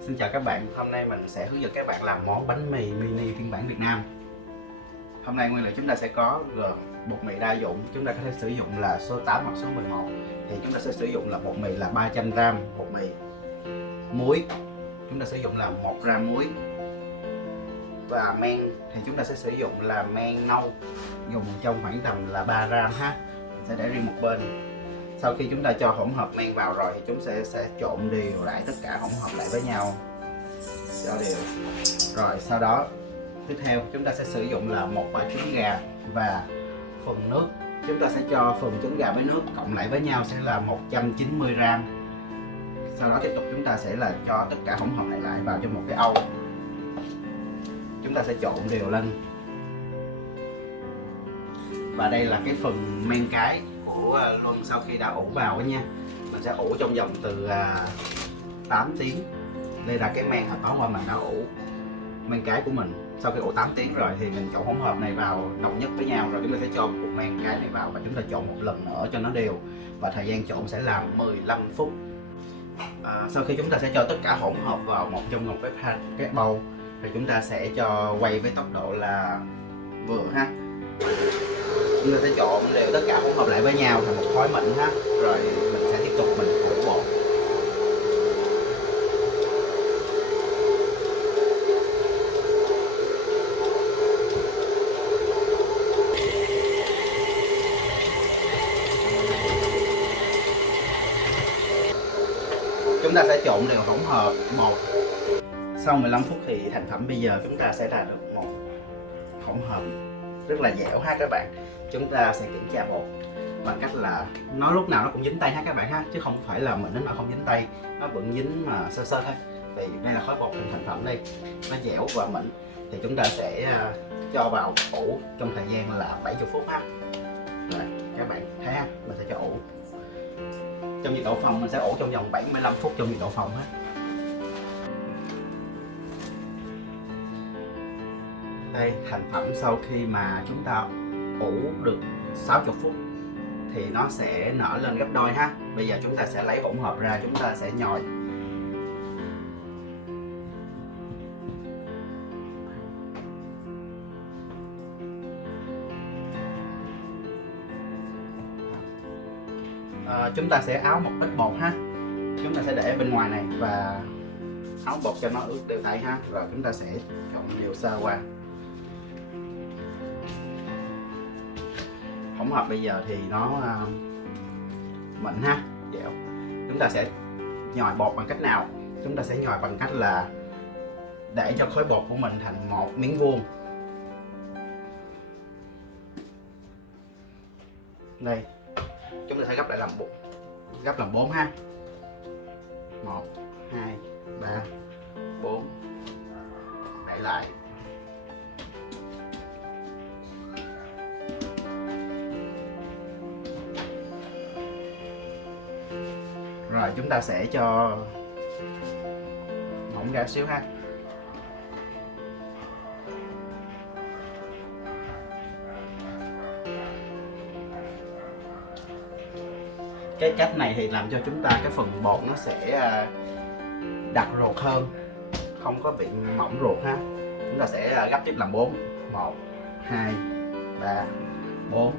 Xin chào các bạn, hôm nay mình sẽ hướng dẫn các bạn làm món bánh mì mini phiên bản Việt Nam. Hôm nay nguyên liệu chúng ta sẽ có gồm bột mì đa dụng, chúng ta có thể sử dụng là số 8 hoặc số 11. Thì chúng ta sẽ sử dụng là bột mì là 300g bột mì. Muối, chúng ta sử dụng là 1g muối. Và men thì chúng ta sẽ sử dụng là men nâu, dùng trong khoảng tầm là 3g ha. Mình sẽ để riêng một bên. Sau khi chúng ta cho hỗn hợp men vào rồi thì chúng sẽ trộn đều lại tất cả hỗn hợp lại với nhau cho đều. Rồi sau đó tiếp theo chúng ta sẽ sử dụng là một quả trứng gà và phần nước. Chúng ta sẽ cho phần trứng gà với nước cộng lại với nhau sẽ là 190g. Sau đó tiếp tục chúng ta sẽ là cho tất cả hỗn hợp này lại vào trong một cái âu. Chúng ta sẽ trộn đều lên. Và đây là cái phần men cái của Luân sau khi đã ủ vào đó nha. Mình sẽ ủ trong vòng từ 8 tiếng. Đây là cái men hồi tối qua mình đã ủ men cái của mình. Sau khi ủ 8 tiếng rồi thì mình trộn hỗn hợp này vào đồng nhất với nhau, rồi chúng ta sẽ cho cục men cái này vào và chúng ta trộn một lần nữa cho nó đều. Và thời gian trộn sẽ là 15 phút. Sau khi chúng ta sẽ cho tất cả hỗn hợp vào trong một cái bầu thì chúng ta sẽ cho quay với tốc độ là vừa ha. Chúng ta sẽ trộn đều tất cả hỗn hợp lại với nhau thành một khối mịn ha. Rồi mình sẽ tiếp tục mình ủ bột. Chúng ta sẽ trộn đều hỗn hợp bột. Sau 15 phút thì thành phẩm bây giờ chúng ta sẽ đạt được một hỗn hợp rất là dẻo ha các bạn. Chúng ta sẽ kiểm tra bột bằng cách là nó lúc nào nó cũng dính tay ha các bạn ha, chứ không phải là mình nó không dính tay, nó vẫn dính mà sơ sơ thôi. Thì đây là khối bột hình thành phẩm đây, nó dẻo và mịn. Thì chúng ta sẽ cho vào ủ trong thời gian là 70 phút ha. Rồi các bạn thấy ha, mình sẽ cho ủ trong nhiệt độ phòng, mình sẽ ủ trong vòng 75 phút trong nhiệt độ phòng ha. Đây, thành phẩm sau khi mà chúng ta ủ được 60 phút thì nó sẽ nở lên gấp đôi ha. Bây giờ chúng ta sẽ lấy hỗn hợp ra, chúng ta sẽ nhồi. Chúng ta sẽ áo một ít bột ha. Chúng ta sẽ để bên ngoài này và áo bột cho nó ướt đều tay ha. Rồi chúng ta sẽ trộn đều sơ qua. Hỗn hợp bây giờ thì nó mịn ha, dẻo. Chúng ta sẽ nhồi bột bằng cách nào? Chúng ta sẽ nhồi bằng cách là để cho khối bột của mình thành một miếng vuông. Đây, chúng ta sẽ gấp lại làm bột, gấp làm 4 ha. 1, 2, 3, 4. Đậy lại. Rồi chúng ta sẽ cho mỏng ra xíu ha. Cái cách này thì làm cho chúng ta cái phần bột nó sẽ đặc ruột hơn, không có bị mỏng ruột ha. Chúng ta sẽ gấp tiếp làm 4. 1, 2, 3, 4.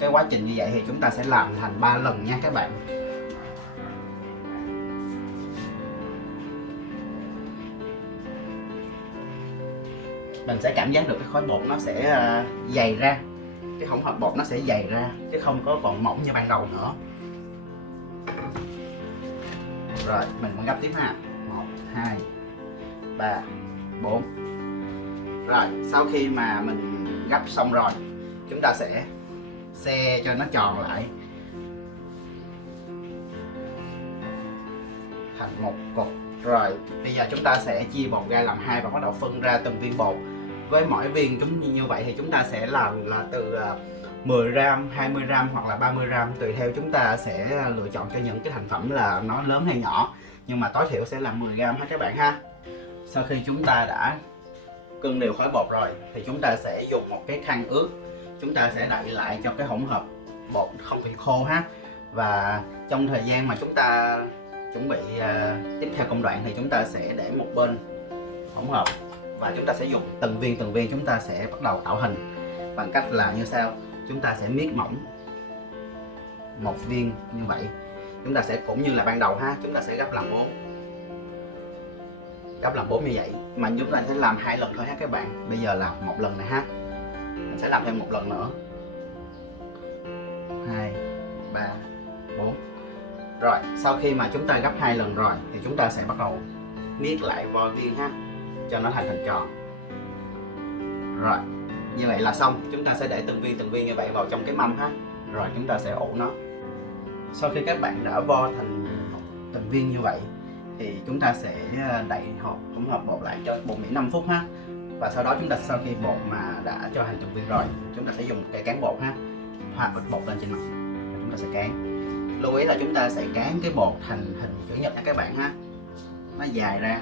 Cái quá trình như vậy thì chúng ta sẽ làm thành 3 lần nha các bạn. Mình sẽ cảm giác được cái khối bột nó sẽ dày ra, cái hỗn hợp bột nó sẽ dày ra chứ không có còn mỏng như ban đầu nữa. Rồi mình vẫn gấp tiếp ha. 1, 2, 3, 4. Rồi sau khi mà mình gấp xong rồi, chúng ta sẽ xe cho nó tròn lại thành một cục. Rồi bây giờ chúng ta sẽ chia bột ra làm hai và bắt đầu phân ra từng viên bột. Với mỗi viên chúng như vậy thì chúng ta sẽ làm là từ 10g, 20g hoặc là 30g, tùy theo chúng ta sẽ lựa chọn cho những cái thành phẩm là nó lớn hay nhỏ, nhưng mà tối thiểu sẽ là 10g ha các bạn ha. Sau khi chúng ta đã cân đều khối bột rồi thì chúng ta sẽ dùng một cái khăn ướt, chúng ta sẽ đậy lại cho cái hỗn hợp bột không bị khô ha. Và trong thời gian mà chúng ta chuẩn bị tiếp theo công đoạn thì chúng ta sẽ để một bên hỗn hợp và chúng ta sẽ dùng từng viên chúng ta sẽ bắt đầu tạo hình bằng cách là như sau. Chúng ta sẽ miết mỏng một viên như vậy, chúng ta sẽ cũng như là ban đầu ha, chúng ta sẽ gấp làm 4 như vậy, mà chúng ta sẽ làm 2 lần thôi ha các bạn. Bây giờ làm một lần này ha, mình sẽ làm thêm một lần nữa, 2 3 4. Rồi sau khi mà chúng ta gấp 2 lần rồi thì chúng ta sẽ bắt đầu miết lại vo viên ha, cho nó thành hình tròn. Rồi như vậy là xong. Chúng ta sẽ để từng viên như vậy vào trong cái mâm ha, rồi chúng ta sẽ ủ nó. Sau khi các bạn đã vo thành từng viên như vậy thì chúng ta sẽ đậy hỗn hợp bột lại cho bột Mỹ 5 phút ha. Và sau đó chúng ta, sau khi bột mà đã cho thành từng viên rồi, chúng ta sẽ dùng cây cán bột ha, thoa bột lên trên mặt và chúng ta sẽ cán. Lưu ý là chúng ta sẽ cán cái bột thành hình chữ nhật nha các bạn ha, nó dài ra,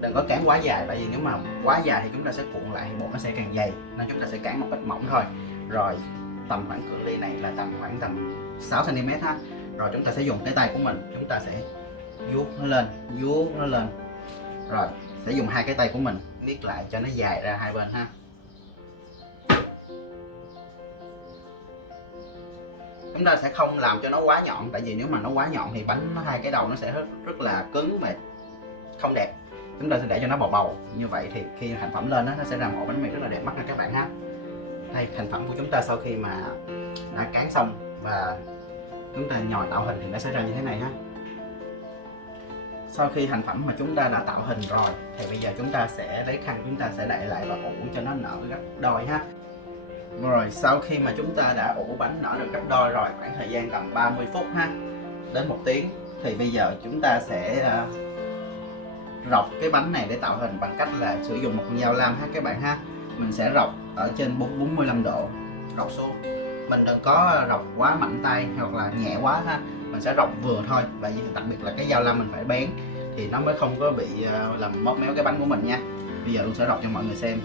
đừng có cán quá dài, tại vì nếu mà quá dài thì chúng ta sẽ cuộn lại thì bột nó sẽ càng dày, nên chúng ta sẽ cán một ít mỏng thôi. Rồi tầm khoảng cự ly này là khoảng tầm 6 cm ha. Rồi chúng ta sẽ dùng cái tay của mình, chúng ta sẽ vuốt nó lên, rồi sẽ dùng hai cái tay của mình miết lại cho nó dài ra hai bên ha. Chúng ta sẽ không làm cho nó quá nhọn, tại vì nếu mà nó quá nhọn thì bánh hai cái đầu nó sẽ rất là cứng và không đẹp. Chúng ta sẽ để cho nó bầu bầu như vậy thì khi thành phẩm lên đó, nó sẽ ra một bánh mì rất là đẹp mắt nha các bạn ha. Đây thành phẩm của chúng ta sau khi mà đã cán xong và chúng ta nhồi tạo hình thì nó sẽ ra như thế này ha. Sau khi thành phẩm mà chúng ta đã tạo hình rồi thì bây giờ chúng ta sẽ lấy khăn, chúng ta sẽ đậy lại và ủ cho nó nở gấp đôi ha. Rồi sau khi mà chúng ta đã ủ bánh nở được gấp đôi rồi, khoảng thời gian tầm 30 phút ha đến 1 tiếng, thì bây giờ chúng ta sẽ rọc cái bánh này để tạo hình bằng cách là sử dụng một con dao lam ha các bạn ha. Mình sẽ rọc ở trên 45 độ rọc xuống, mình đừng có rọc quá mạnh tay hoặc là nhẹ quá ha, mình sẽ rọc vừa thôi. Tại vì đặc biệt là cái dao lam mình phải bén thì nó mới không có bị làm móp méo cái bánh của mình nha. Bây giờ luôn sẽ rọc cho mọi người xem.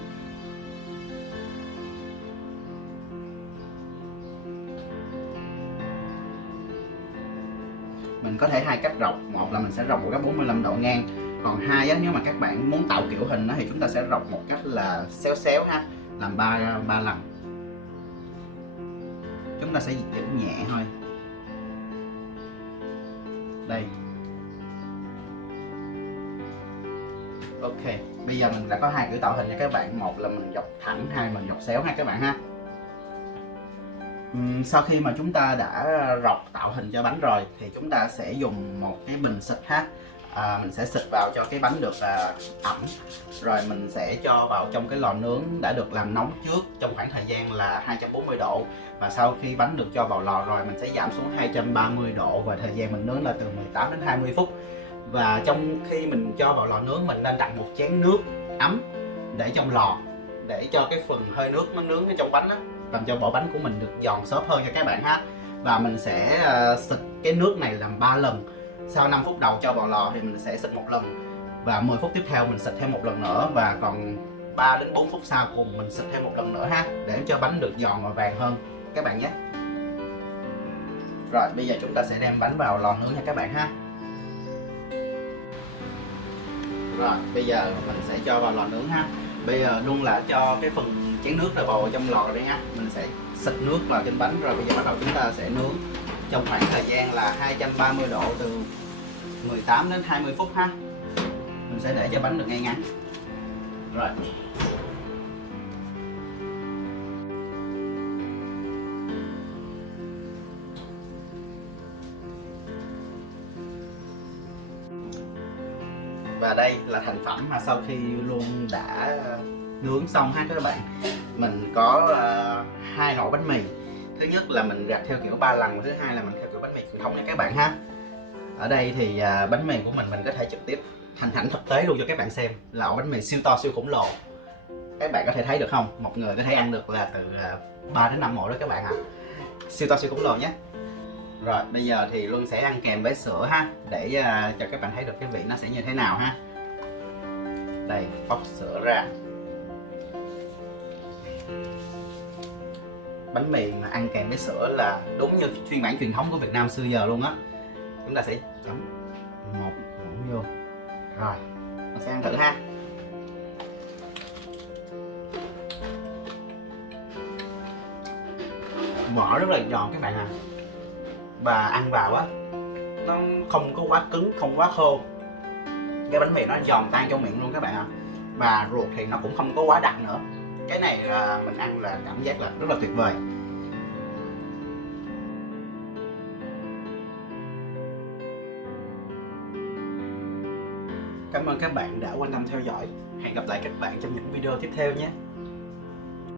Mình có thể hai cách rọc, một là mình sẽ rọc một góc 45 độ ngang, còn hai á, nếu mà các bạn muốn tạo kiểu hình đó, thì chúng ta sẽ rọc một cách là xéo xéo ha, làm ba lần. Chúng ta sẽ giữ nhẹ thôi. Đây. Ok, bây giờ mình đã có hai kiểu tạo hình nha các bạn, một là mình dọc thẳng, hai mình dọc xéo ha các bạn ha. Sau khi mà chúng ta đã rọc tạo hình cho bánh rồi thì chúng ta sẽ dùng một cái bình xịt ha. Mình sẽ xịt vào cho cái bánh được ẩm, rồi mình sẽ cho vào trong cái lò nướng đã được làm nóng trước trong khoảng thời gian là 240 độ. Và sau khi bánh được cho vào lò rồi, mình sẽ giảm xuống 230 độ và thời gian mình nướng là từ 18 đến 20 phút. Và trong khi mình cho vào lò nướng, mình nên đặt một chén nước ấm để trong lò, để cho cái phần hơi nước nó nướng ở trong bánh đó, làm cho vỏ bánh của mình được giòn xốp hơn cho các bạn ha. Và mình sẽ xịt cái nước này làm 3 lần. Sau 5 phút đầu cho vào lò thì mình sẽ xịt một lần, và 10 phút tiếp theo mình xịt thêm một lần nữa, và còn 3 đến 4 phút sau cùng mình xịt thêm một lần nữa ha, để cho bánh được giòn và vàng hơn các bạn nhé. Rồi bây giờ chúng ta sẽ đem bánh vào lò nướng nha các bạn ha. Rồi bây giờ mình sẽ cho vào lò nướng ha. Bây giờ luôn là cho cái phần chén nước rồi vào trong lò đây nha. Mình sẽ xịt nước vào trên bánh, rồi bây giờ bắt đầu chúng ta sẽ nướng trong khoảng thời gian là 230 độ từ 18 đến 20 phút ha. Mình sẽ để cho bánh được ngay ngắn. Rồi. Và đây là thành phẩm mà sau khi luôn đã nướng xong ha các bạn. Mình có hai loại bánh mì. Thứ nhất là mình rạch theo kiểu 3 lần, thứ hai là mình theo kiểu bánh mì truyền thống nha các bạn ha. Ở đây thì bánh mì của mình có thể trực tiếp thành ảnh thực tế luôn cho các bạn xem, là bánh mì siêu to siêu khổng lồ. Các bạn có thể thấy được không? Một người có thể ăn được là từ 3 đến 5 ổ đó các bạn ạ. Siêu to siêu khổng lồ nhé. Rồi bây giờ thì Luân sẽ ăn kèm với sữa ha, để cho các bạn thấy được cái vị nó sẽ như thế nào ha. Đây, bóc sữa ra. Bánh mì mà ăn kèm với sữa là đúng như phiên bản truyền thống của Việt Nam xưa giờ luôn á. chúng ta sẽ chấm một muỗng vô. Rồi mình sẽ ăn thử ha. Vỏ rất là giòn các bạn à, và ăn vào á nó không có quá cứng, không quá khô, cái bánh mì nó giòn tan trong miệng luôn các bạn ạ. Và ruột thì nó cũng không có quá đặc nữa. Cái này là mình ăn là cảm giác là rất là tuyệt vời. Cảm ơn các bạn đã quan tâm theo dõi. Hẹn gặp lại các bạn trong những video tiếp theo nhé.